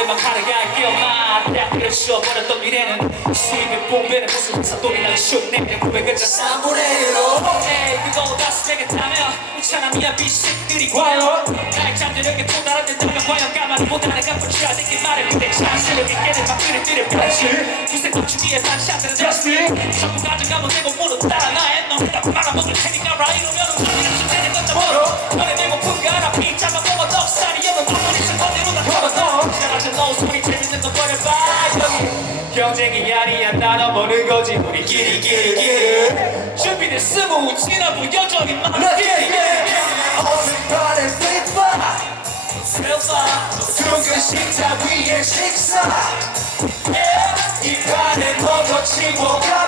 내요 음악하는 갈게요만 대학교를 쉬어버렸던 미래는 수입의 뽕배는 무슨 사돈이 나기 흉내는 고백을 자 사무래요 에이 그거 다시 되겠다면 우차남이야 비식들이 과연 나의 잠재력에 또 다른 듯하면 과연 가만히 못하는 깜빡이야 내게 말해 그대 자신을 믿게는 막그를 뜨려 펼치 구색 덕추기에 산 샷들은 just 전부 가져가면 되고 모두 따라 나의 놈다 말아먹을 테니까 라 이러면 경쟁이 아니야 나눠보는 거지. 우리끼리 끼리 끼리. 준비됐으면 지나고 여전히 만나끼리 어색한 FIFA 둥근 식탁 위에 식사. yeah. 이 판을 벙커치고 가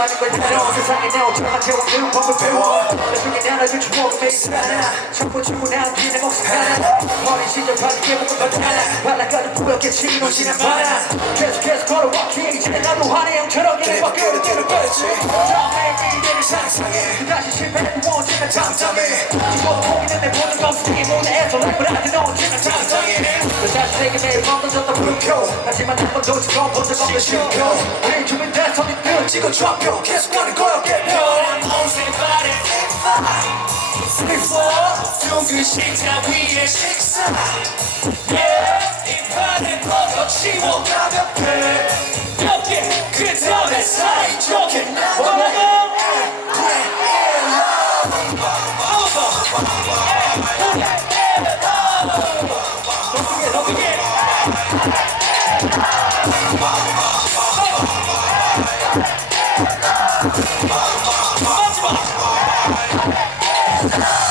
많은 걸 따라 세상에 내 어쩌면 태우는 법을 배워. 나중에 나눠줄 추억을 매일 살아 전부 주문한 뒤에 목숨 하나 어린 시절 반게 먹은 걸 하나 바라가는 부럽게 치고 지난 바람 계속해서 걸어왔기에 이제 나도 환희형처럼 얘네 밖으로 뛰는 거지 다음에 미래를 상상해. 다시 실패는 언제나 잠잠해. 죽어도 보이는 내 보는 건 수기 모내에서 랩을 하긴 언제나 잠잠해. 너 다시 내게 매일 멈춰졌다 불켜. 하지만 한 번도 죽어본 적 없는 대선이 찍어 좌표 계속 가는 거야 개표 어색한 둥근 식탁 위에 식사. yeah. 이 판을 벙커치고 가볍게 몇개 그 다음에 사 Nation.